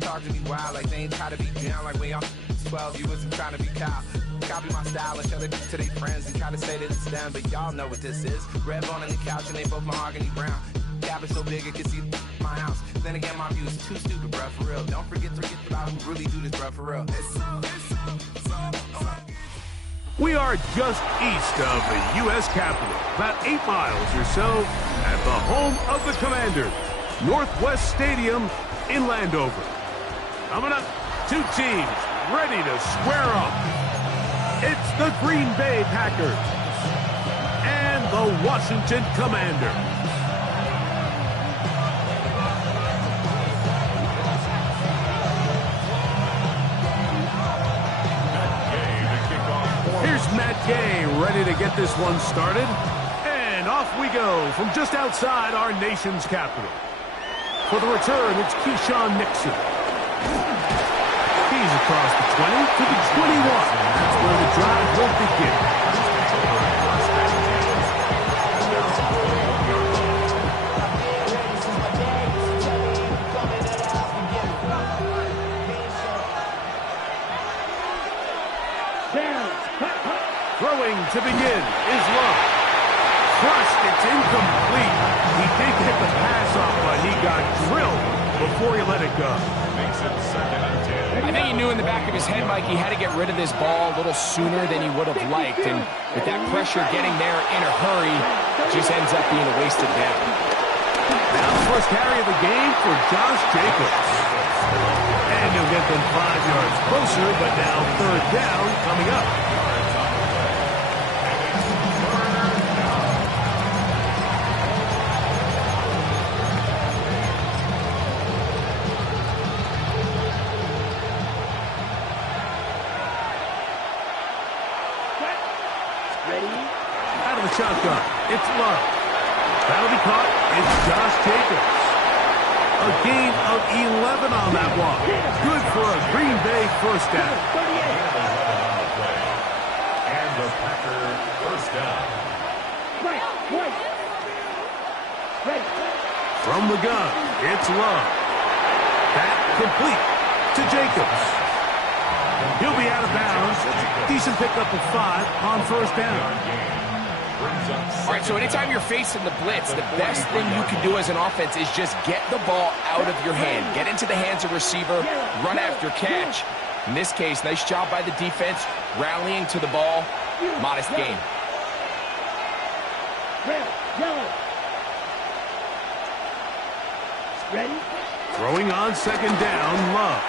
Talk to me wild like they ain't try to be down like when y'all 12, you wasn't trying to be Kyle. Copy my style and show it to their friends and try to say that it's them, but y'all know what this is. Red bone on the couch and they both mahogany brown. Cabin so big it can see my house. Then again, my view is too stupid, bruh, for real. Don't forget about who really do this, bruh, for real. We are just east of the U.S. Capitol, about 8 miles or so, at the home of the Commanders, Northwest Stadium in Landover. Coming up, two teams ready to square off. It's the Green Bay Packers and the Washington Commanders. Here's Matt Gay ready to get this one started. And off we go from just outside our nation's capital. For the return, it's Keyshawn Nixon. He's across the 20 to the 21. That's where the drive will begin. Throwing to begin is Love. Crushed, it's incomplete. He did get the pass off, but he got drilled before he let it go. I think he knew in the back of his head, Mike, he had to get rid of this ball a little sooner than he would have liked. And with that pressure getting there in a hurry, just ends up being a wasted down. Now the first carry of the game for Josh Jacobs. And he'll get them 5 yards closer, but now third down coming up. Out of the shotgun, it's Love. That'll be caught. It's Josh Jacobs. A gain of 11 on that walk. Good for a Green Bay first down. And the Packer first down. From the gun, it's Love. That complete to Jacobs. He'll be out of bounds. Decent pickup of 5 on first down. All right, so anytime you're facing the blitz, the best thing you can do as an offense is just get the ball out of your hand. Get into the hands of receiver, run after catch. In this case, nice job by the defense, rallying to the ball. Modest gain. Throwing on second down, Love.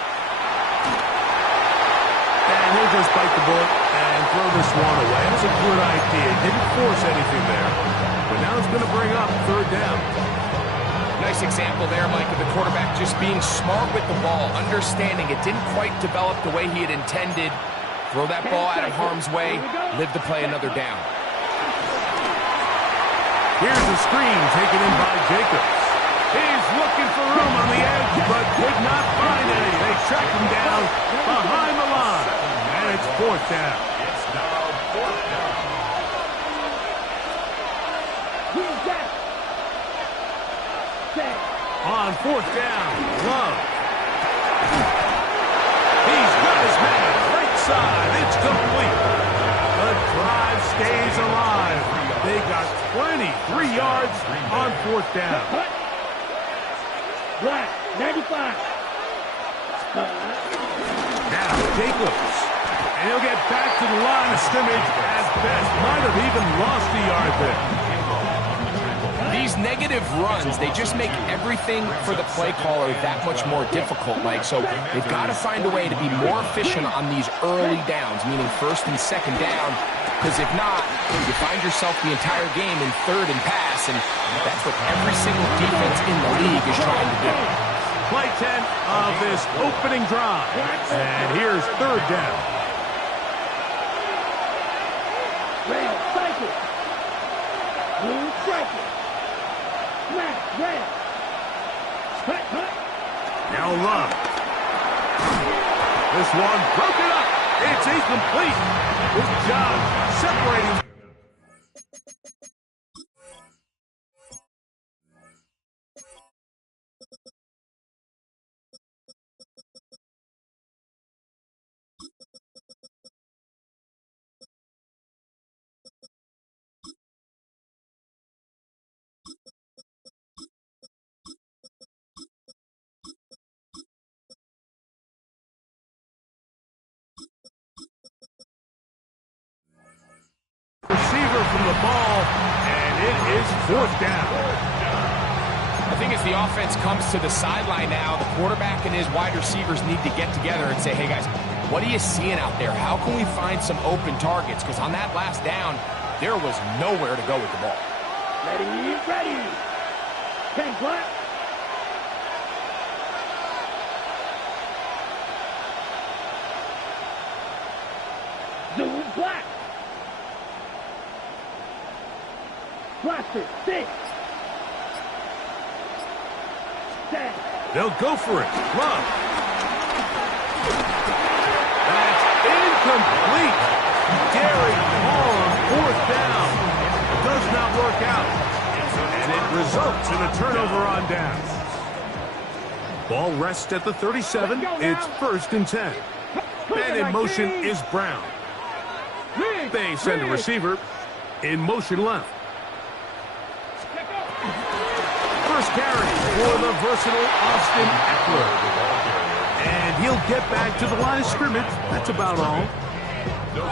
And he'll just bite the bullet and throw this one away. That's a good idea. Didn't force anything there. But now it's going to bring up third down. Nice example there, Mike, of the quarterback just being smart with the ball, understanding it didn't quite develop the way he had intended. Throw that ball out of harm's way, live to play another down. Here's a screen taken in by Jacobs. He's looking for room on the edge, but could not find any. They track him down behind the line. And it's fourth down. It's now fourth down. On fourth down, Love. He's got his man right side. It's complete. The drive stays alive. They got 23 yards on fourth down. Black, 95. Now Jacobs. And he'll get back to the line of scrimmage at best. Might have even lost a yard there. These negative runs, they just make everything for the play caller that much more difficult, Mike. So they've got to find a way to be more efficient on these early downs, meaning first and second down. Because if not, you find yourself the entire game in third and pass, and that's what every single defense in the league is trying to do. Play 10 of this opening drive. And here's third down. Red, cycle. Blue, cycle. Black, red. Now Love. This one broken up. It's incomplete. Good job separating. fourth down. I think as the offense comes to the sideline now, the quarterback and his wide receivers need to get together and say, hey, guys, what are you seeing out there? How can we find some open targets? Because on that last down, there was nowhere to go with the ball. Ready, ready. 10 black. Zoom black. Blaster, 6. 10. They'll go for it. Love. That's incomplete. Derek on fourth down. Does not work out. And it results in a turnover on downs. Ball rests at the 37. It's 1st and 10. And in motion is Brown. They send a receiver in motion left. First carry for the versatile Austin Eckler. And he'll get back to the line of scrimmage. That's about all.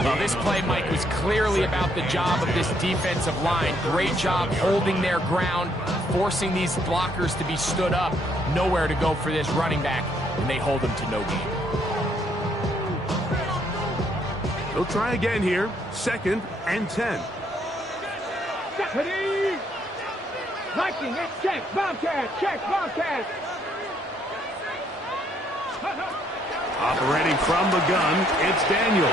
Well, this play, Mike, was clearly about the job of this defensive line. Great job holding their ground, forcing these blockers to be stood up. Nowhere to go for this running back, and they hold him to no gain. They'll try again here. 2nd and 10. Ready. Viking, it's check, Bobcat, check, Bobcat. Operating from the gun, it's Daniel.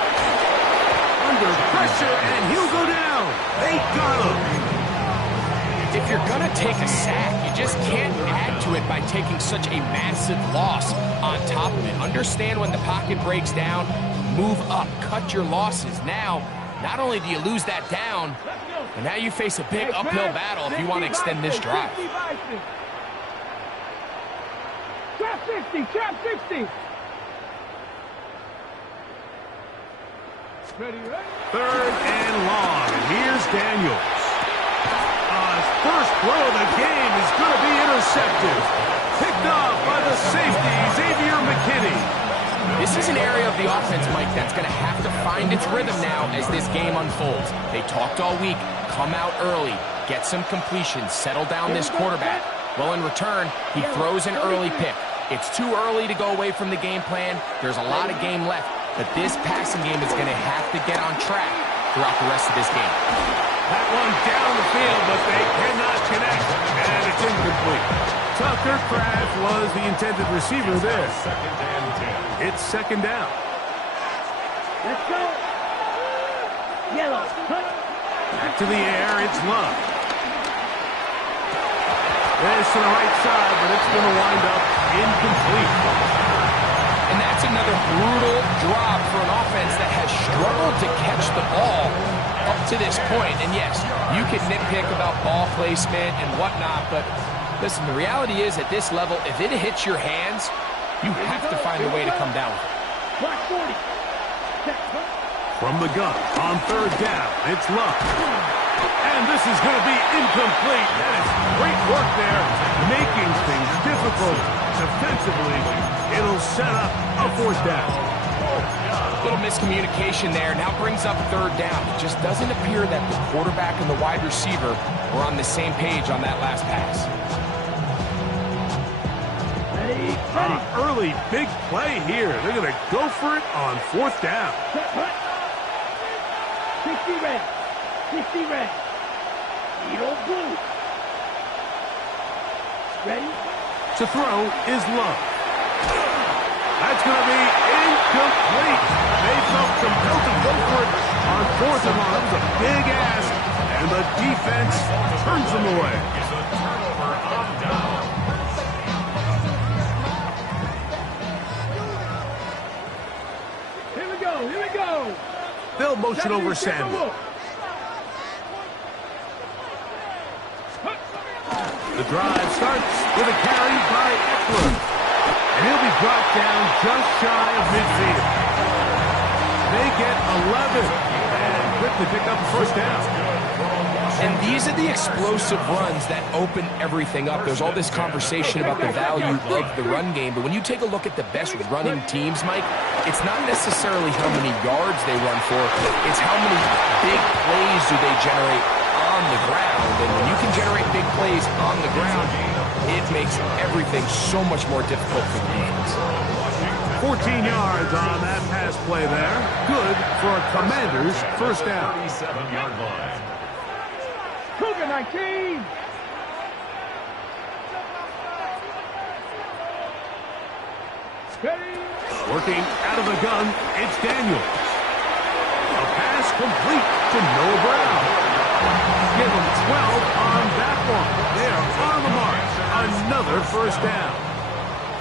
Under pressure, and he'll go down. They got him. If you're going to take a sack, you just can't add to it by taking such a massive loss on top of it. Understand when the pocket breaks down, move up, cut your losses. Now, not only do you lose that down, but now you face a big uphill battle if you want to extend this drive. Trap 60, trap 60. Ready, ready. 3rd and long, and here's Daniels. His first throw of the game is going to be intercepted. Picked off by the safety, Xavier McKinney. This is an area of the offense, Mike, that's going to have to find its rhythm now as this game unfolds. They talked all week, come out early, get some completions, settle down this quarterback. Well, in return, he throws an early pick. It's too early to go away from the game plan. There's a lot of game left, but this passing game is going to have to get on track throughout the rest of this game. That one down the field, but they cannot connect, and it's incomplete. Tucker Kraft was the intended receiver there. It's 2nd down. Let's go. Yellow, cut. Back to the air, it's Love. This to the right side, but it's going to wind up incomplete. And that's another brutal drop for an offense that has struggled to catch the ball up to this point. And yes, you can nitpick about ball placement and whatnot, but listen, the reality is at this level, if it hits your hands, you have to find a way to come down with it. Black 40. From the gun, on 3rd down, it's Love. And this is going to be incomplete. That is great work there, making things difficult defensively. It'll set up a 4th down. Little miscommunication there. Now brings up 3rd down. It just doesn't appear that the quarterback and the wide receiver were on the same page on that last pass. Early big play here. They're going to go for it on 4th down. 60 red. 60 red. Eagle blue. Ready? To throw is Love. That's going to be incomplete. They felt compelled to go for it on 4th and long. That was a big ask, and the defense turns them away. It's a turnover on down. Here we go. Here we go. They'll motion over Samuel. The drive starts with a carry by Eckler. And he'll be brought down just shy of midfield. They get 11 and quickly pick up the 1st down. And these are the explosive runs that open everything up. There's all this conversation about the value of the run game, but when you take a look at the best running teams, Mike, it's not necessarily how many yards they run for, it's how many big plays do they generate on the ground. and when you can generate big plays on the ground, it makes everything so much more difficult for the defense. 14 yards on that pass play there. Good for a Commanders first down. 37-yard line. Cougar 19. Steady. Working out of the gun, it's Daniels. A pass complete to Noah Brown. Give him 12 on that one. They are on the mark. Another first down.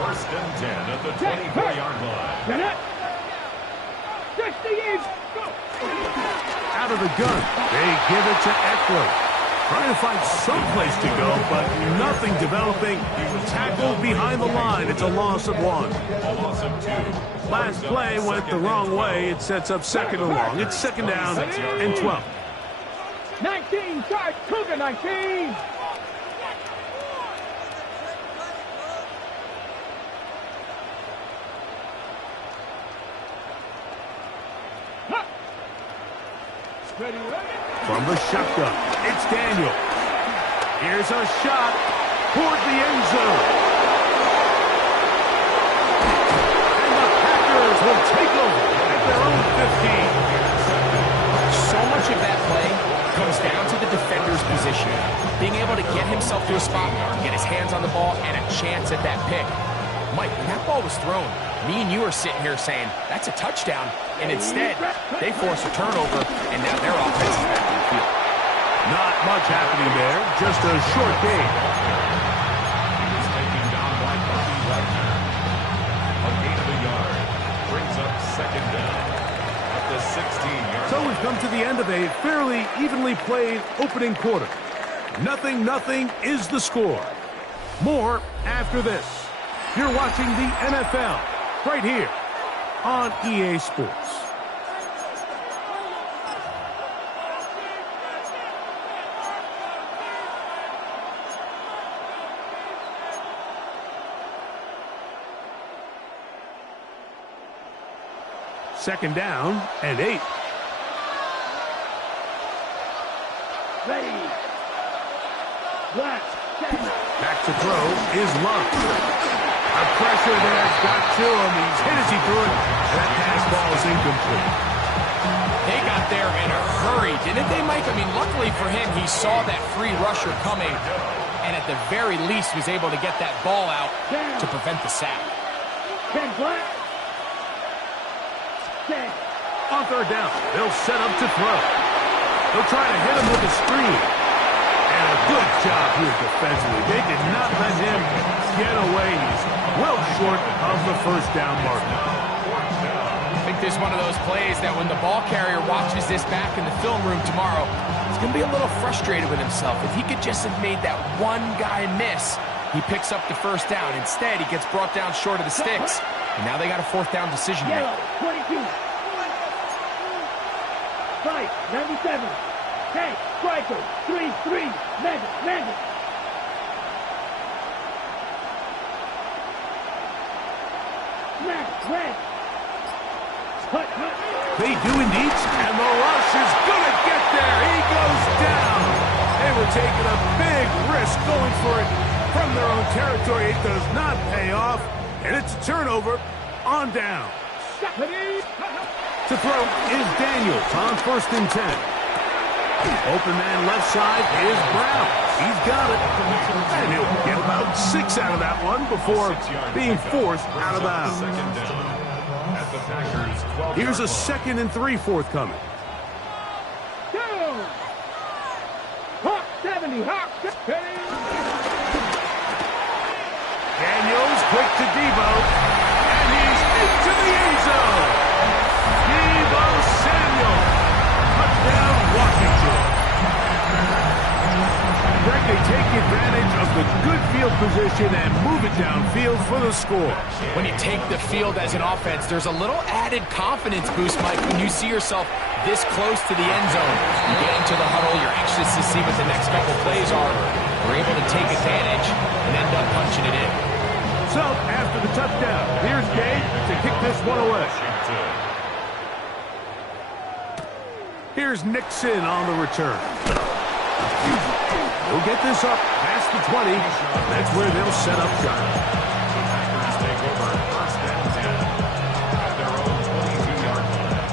First and 10 at the 24-yard line. Get it. 60 is go. Out of the gun, they give it to Eckler. Trying to find some place to go, but nothing developing. Tackled behind the line. It's a loss of 1. A loss of 2. Last play went the wrong way. It sets up second and long. It's second down and 12. 19 charge. Cougar 19. Ready, ready. From the shotgun, it's Daniel. Here's a shot toward the end zone. And the Packers will take over at their own 15. So much of that play comes down to the defender's position. Being able to get himself to a spot, get his hands on the ball, and a chance at that pick. Mike, when that ball was thrown, me and you are sitting here saying, that's a touchdown. And instead, they force a turnover, and now their offense is back on the field. Not much happening there, just a short game. He was taken down by Bobby Wagner. A gain of a yard. Brings up second down at the 16-yard. So we've come to the end of a fairly evenly played opening quarter. 0-0 is the score. More after this. You're watching the NFL right here on EA Sports. Second down and 8. Ready. Black. Back to throw is Love. The pressure there's got to him. He's hit as he threw it. That pass ball is incomplete. They got there in a hurry, didn't they, Mike? I mean, luckily for him, he saw that free rusher coming, and at the very least was able to get that ball out to prevent the sack. 10 black. 10. On third down, they'll set up to throw. They'll try to hit him with a screen. And a good job here defensively. They did not let him get away. He's well short of the first down marker. I think this is one of those plays that when the ball carrier watches this back in the film room tomorrow, he's going to be a little frustrated with himself. If he could just have made that one guy miss, he picks up the first down. Instead, he gets brought down short of the sticks. And now they got a fourth down decision to make. Yellow, 22. 5, 97. Hey, striker, 3-3, Madden. Smack, red. Hut. They do indeed, and the rush is going to get there. He goes down. They were taking a big risk going for it from their own territory. It does not pay off, and it's a turnover on down. To throw is Daniels on first and 10. Open man left side is Brown. He's got it. And he'll get about 6 out of that one before being forced out of bounds. Here's a 2nd and 3 forthcoming. Go! Hawk 70, Hawk 70. Daniels quick to Debo. And he's into the end zone. Debo Samuel. Touchdown, Washington. Greg, they take advantage of the good field position and move it downfield for the score. When you take the field as an offense, there's a little added confidence boost, Mike, when you see yourself this close to the end zone. You get into the huddle, you're anxious to see what the next couple plays are. We're able to take advantage and end up punching it in. So, after the touchdown, here's Gabe to kick this one away. Here's Nixon on the return. He'll get this up past the 20. That's where they'll set up shop. The Packers take over 1st and 10 at their own 22-yard line.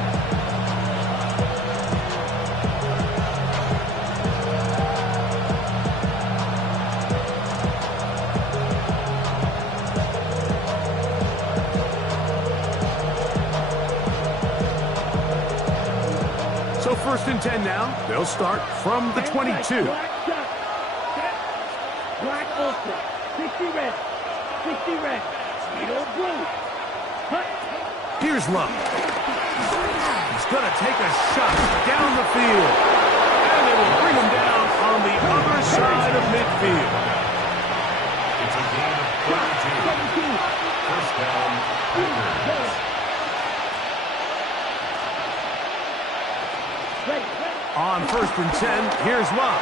So 1st and 10 now. They'll start from the 22. Black ultra, 60 red, 60 red, middle blue. Cut. Here's Love. He's going to take a shot down the field. And they will bring him down on the other side of midfield. It's a gain of 32. 1st down, Packers. On 1st and 10, here's Love.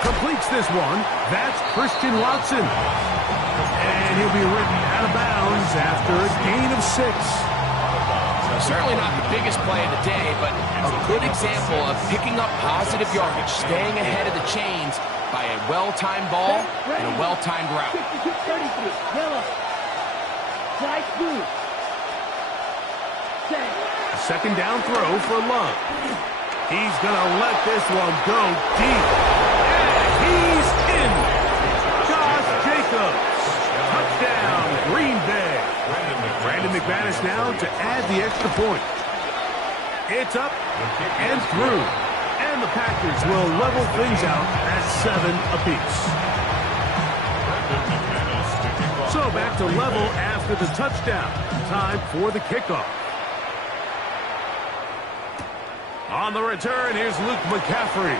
Completes this one. That's Christian Watson. And he'll be written out of bounds after a gain of 6. Certainly not the biggest play of the day, but a good example of picking up positive yardage, staying ahead of the chains by a well-timed ball and a well-timed route. 52-33, yellow. Flight blue. Set. Second down throw for Love. He's going to let this one go deep. And he's in. Josh Jacobs. Touchdown, Green Bay. Brandon McManus now to add the extra point. It's up and through. And the Packers will level things out at 7 apiece. So back to level after the touchdown. Time for the kickoff. On the return, here's Luke McCaffrey.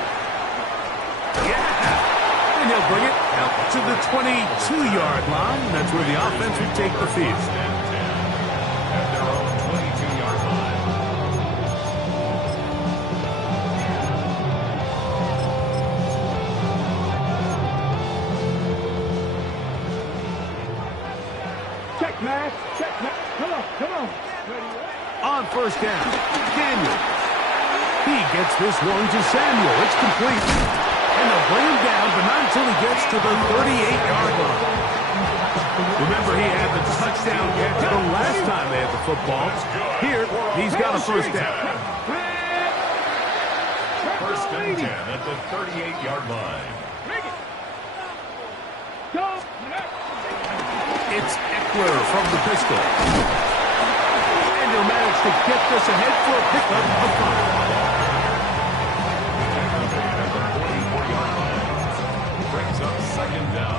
Yeah! And he'll bring it out to the 22-yard line. That's where the offense will take the field. At their own 22-yard line. Check, Max. Check, Max. Come on, come on. On 1st down, Daniel. He gets this one to Samuel. It's complete. And they'll bring him down, but not until he gets to the 38-yard line. Remember, he had the touchdown catch the last time they had the football. Here, he's got a 1st down. 1st and 10 at the 38-yard line. Go. It's Eckler from the pistol. And he'll manage to get this ahead for a pickup of 5. Brings up 2nd down.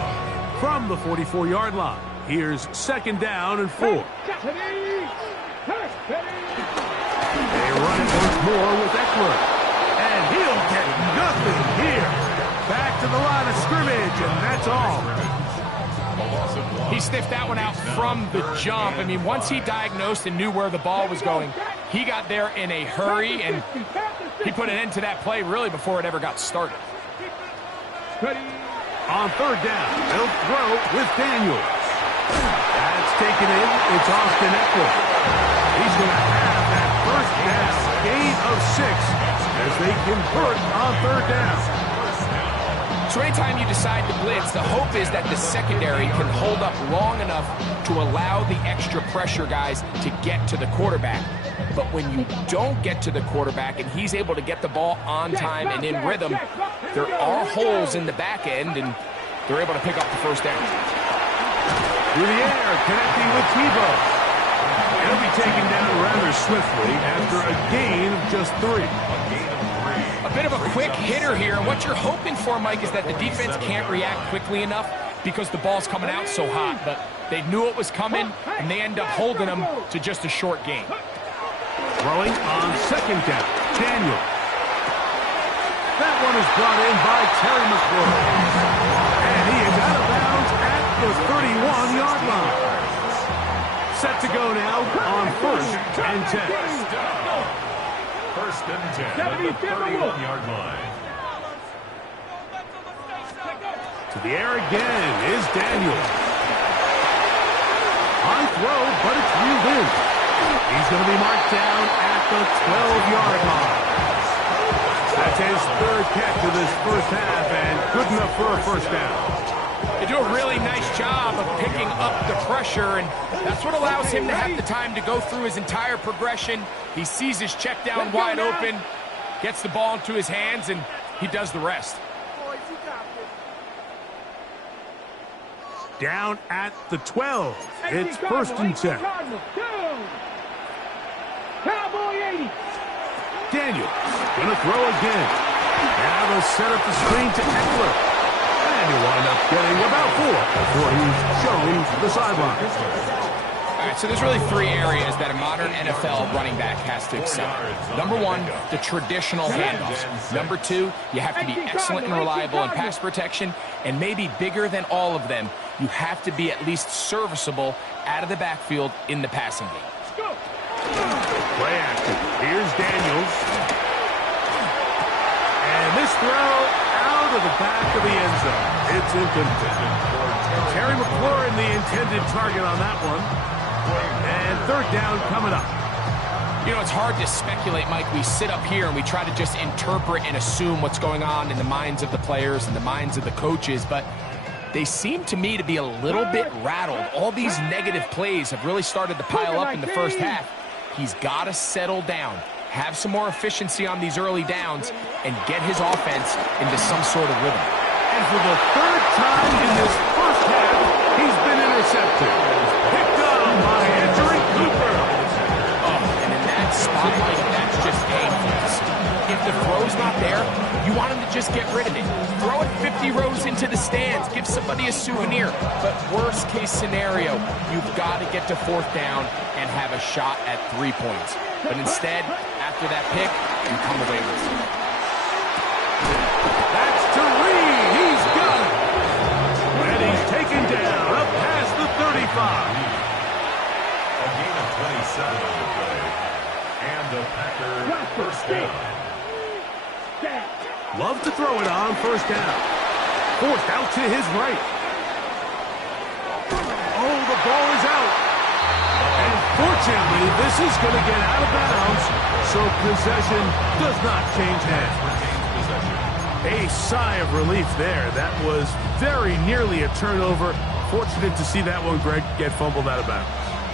From the 44-yard line, here's 2nd down and 4. They run it once more with Eckler. And he'll get nothing here. Back to the line of scrimmage, and that's all. He sniffed that one out from the jump. I mean, once he diagnosed and knew where the ball was going, he got there in a hurry, and he put an end to that play really before it ever got started. On 3rd down, they'll throw with Daniels. That's taken in. It's Austin Eckler. He's going to have that 1st down, gain of 6, as they convert on 3rd down. So anytime you decide to blitz, the hope is that the secondary can hold up long enough to allow the extra pressure guys to get to the quarterback. But when you don't get to the quarterback and he's able to get the ball on time and in rhythm, there are holes in the back end, and they're able to pick up the 1st down. Through the air, connecting with Tebow. He'll be taken down rather swiftly after a gain of just 3. A bit of a quick hitter here, and what you're hoping for, Mike, is that the defense can't react quickly enough because the ball's coming out so hot. But they knew it was coming, and they end up holding them to just a short gain. Throwing on 2nd down, Daniel. That one is brought in by Terry McLaurin. And he is out of bounds at the 31-yard line. Set to go now on 1st and 10. 1st and 10 at the 31-yard line. To the air again is Daniel. High throw, but it's reeled in. He's going to be marked down at the 12-yard line. That's his third catch of this first half, and good enough for a first down. They do a really nice job of picking up the pressure, and that's what allows him to have the time to go through his entire progression. He sees his check down wide open, gets the ball into his hands, and he does the rest. Down at the 12. It's first and 10. Cowboy 80. Daniels gonna throw again. Now they'll set up the screen to Eckler. And he'll wind up getting about 4 before he's shown the sideline. All right, so there's really 3 areas that a modern NFL running back has to excel. Number 1, the traditional handoffs. Number 2, you have to be excellent and reliable in pass protection. And maybe bigger than all of them, you have to be at least serviceable out of the backfield in the passing game. Play action. Here's Daniels. And this throw out of the back of the end zone. It's incomplete. Terry McLaurin, the intended target on that one. And third down coming up. You know, it's hard to speculate, Mike. We sit up here and we try to just interpret and assume what's going on in the minds of the players and the minds of the coaches, but they seem to me to be a little bit rattled. All these negative plays have really started to pile up in the first half. He's got to settle down, have some more efficiency on these early downs, and get his offense into some sort of rhythm. And for the third time in this first half, he's been intercepted. Picked up by Andrew Cooper. Oh, and in that spot, Mike, that's just painful. If the throw's not there, you want him to just get rid of it. Throw it 50 rows into the stands. Give somebody a souvenir. But worst case scenario, you've got to get to fourth down and have a shot at 3 points. But instead, after that pick, you come away with it. That's Tariq. He's got it. And he's taken down up past the 35. A gain of 27 on the play. And the Packers first down. Love to throw it on first down. Forced out to his right. Oh, the ball is out. And fortunately, this is going to get out of bounds, so possession does not change hands. A sigh of relief there. That was very nearly a turnover. Fortunate to see that one, Greg, get fumbled out of bounds.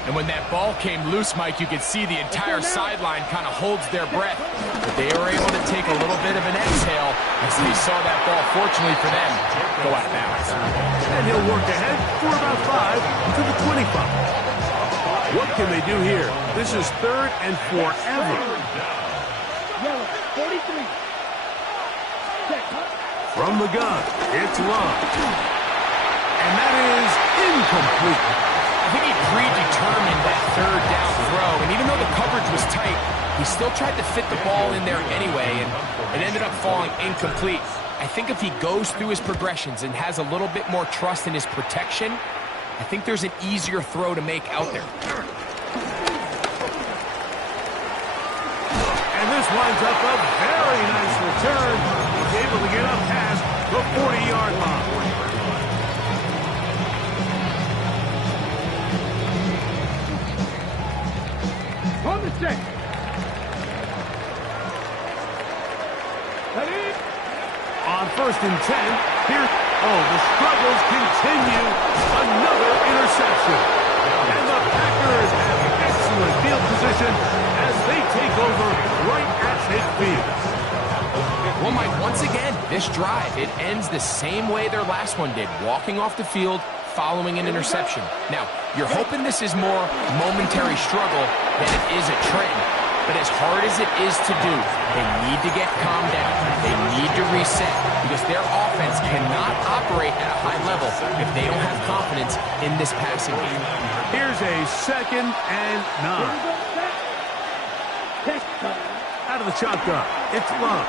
And when that ball came loose, Mike, you could see the entire sideline kind of holds their breath. But they were able to take a little bit of an exhale as they saw that ball, fortunately for them, go out of bounds. And he'll work ahead for about 5 to the 25. What can they do here? This is third and forever. Yellow, 43. From the gun, it's Love. And that is incomplete. I think he predetermined that third down throw, and even though the coverage was tight, he still tried to fit the ball in there anyway, and it ended up falling incomplete. I think if he goes through his progressions and has a little bit more trust in his protection, I think there's an easier throw to make out there. And this winds up a very nice return. He's able to get up past the 40-yard line. On the stick. Ready? On first and 10, here, the struggles continue. Another interception. And the Packers have excellent field position as they take over right at midfield. Well, Mike, once again, this drive, it ends the same way their last one did, walking off the field, following an interception. Now, you're hoping this is more momentary struggle than it is a trend. But as hard as it is to do, they need to get calmed down. They need to reset because their offense cannot operate at a high level if they don't have confidence in this passing game. Here's a 2nd and 9. Out of the shotgun, it's Love.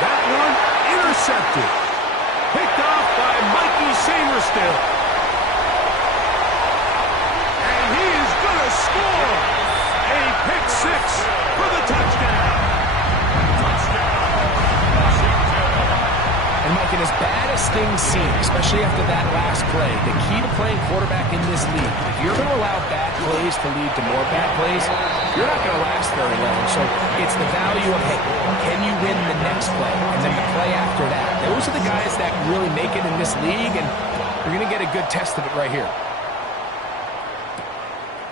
That one intercepted. Picked off by Mikey Samerstill. And he is going to score. A pick 6 for the touchdown. And And Mike, and as bad as things seem, especially after that last play, the key to playing quarterback in this league, if you're going to allow bad plays to lead to more bad plays, you're not going to last very long. So it's the value of, hey, can you win the next play and then the play after that? Those are the guys that really make it in this league, and you're going to get a good test of it right here.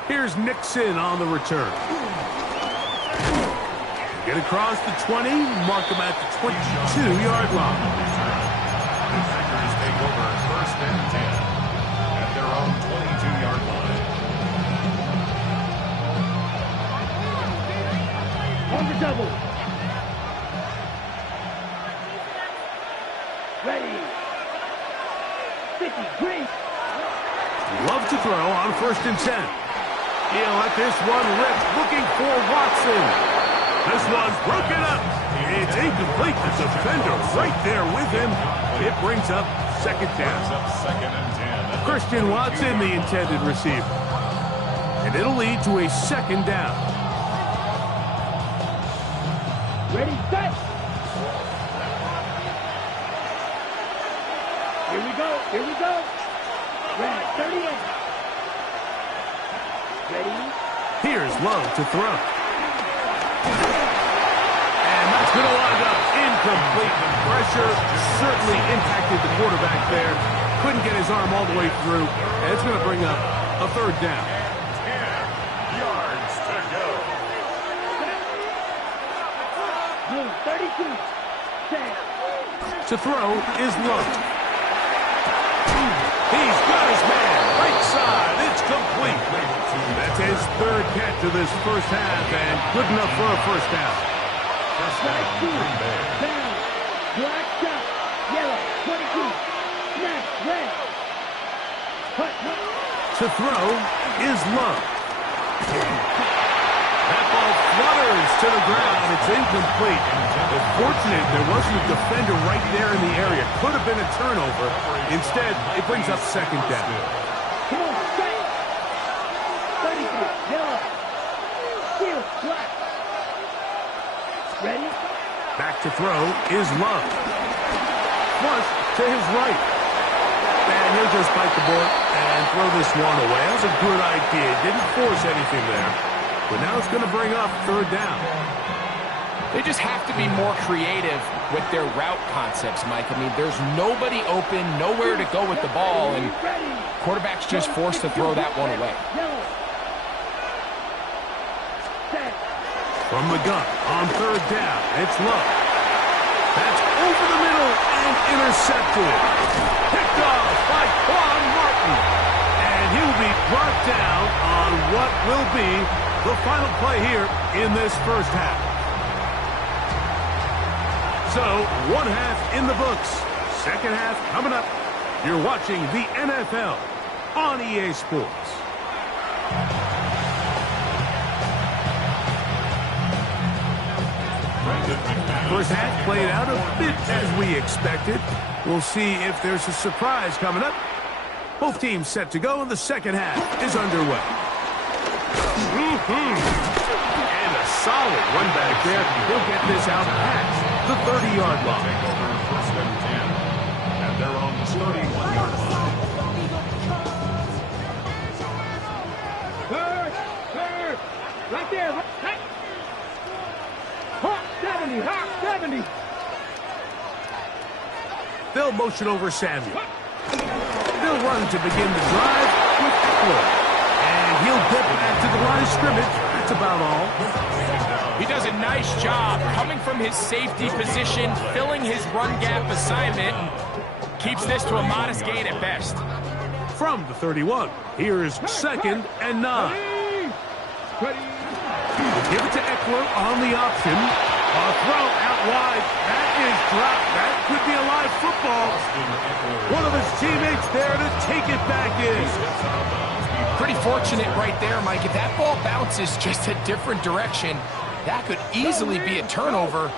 Here's Nixon on the return. Get across the 20, mark them at the 22-yard line. The Packers take over first and 10 at their own 22-yard line. On the double. Ready. 50, green. Love to throw on first and 10. He'll let this one rip, looking for Watson. This one's broken up. It's incomplete. The defender right there with him. It brings up second down. Christian Watson, the intended receiver. And it'll lead to a second down. Ready, set. Here we go. Here we go. Ready, 38. Ready. Here's Love to throw. And that's going to wind up incomplete. The pressure certainly impacted the quarterback there. Couldn't get his arm all the way through. And it's going to bring up a third down. 10 yards to go. 32. 10. To throw is Love. He's got his man. Right side. It's complete. That's his third catch of this first half, and good enough for a first down. Strike 2. Down. Black shot. Yellow. 22. Snap. Red. Cut. To throw is Love. That ball flutters to the ground. It's incomplete. It's fortunate there wasn't a defender right there in the area. Could have been a turnover. Instead, it brings up second down. Come on, straight. 33. Yellow. Steel. Black. Ready? Back to throw is Love. Flush to his right. And he'll just bite the bullet and throw this one away. That was a good idea. Didn't force anything there. But now it's going to bring up third down. They just have to be more creative with their route concepts, Mike. I mean, there's nobody open, nowhere to go with the ball, and quarterback's just forced to throw that one away. From the gun on third down, it's Love. That's over the middle and intercepted. Picked off by Quan Martin. And he'll be brought down on what will be the final play here in this first half. So, one half in the books. Second half coming up. You're watching the NFL on EA Sports. First half played out a bit as we expected. We'll see if there's a surprise coming up. Both teams set to go, and the second half is underway. And a solid run back there. He'll get this out past the 30-yard line. First and 10 at their own 31-yard line. Right there. Right. Hawk 70. Hawk 70. They'll motion over Samuel. They'll run to begin the drive with Eckler. And he'll get back to the line of scrimmage. That's about all. He does a nice job coming from his safety position, filling his run gap assignment, and keeps this to a modest gain at best. From the 31, here's second and 9. We'll give it to Eckler on the option. A throw out wide. That is dropped. That could be a live football. One of his teammates there to take it back in. Pretty fortunate right there, Mike. If that ball bounces just a different direction, that could easily be a turnover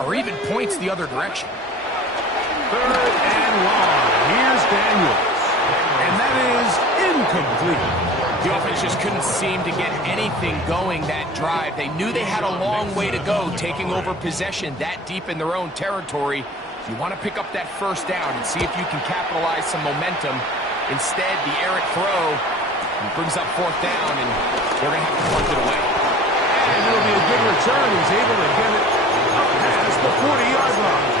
or even points the other direction. Third and long. Here's Daniels. And that is incomplete. The offense just couldn't seem to get anything going that drive. They knew they had a long way to go, taking over possession that deep in their own territory. You want to pick up that first down and see if you can capitalize some momentum. Instead, the errant throw brings up fourth down, and they're going to have to punt it away. And it'll be a good return. He's able to get it up past the 40-yard line.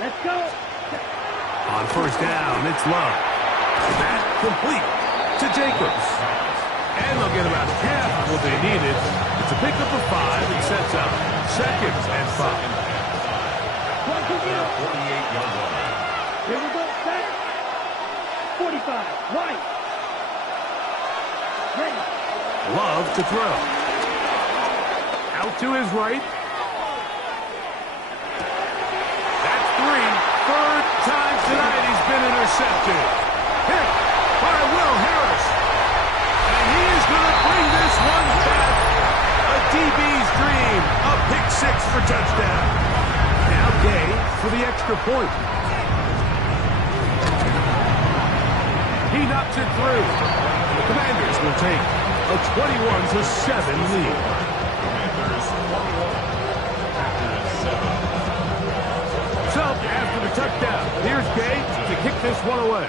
Let's go. On first down, it's Love. That complete to Jacobs. And they'll get about half of what they needed. It's a pickup of 5 and sets up 2nd and 5. 48-yard line. Here we go, set. 45, right. Ready. Love to throw. Out to his right. That's 3. Third time tonight he's been intercepted. Hit by Will Harris. And he is going to bring this one back. A DB's dream. A pick 6 for touchdown. Now Gay for the extra point. He knocks it through. The Commanders will take a 21-7 lead. Commanders 21 after 7. So, after the touchdown, here's Gay to kick this one away.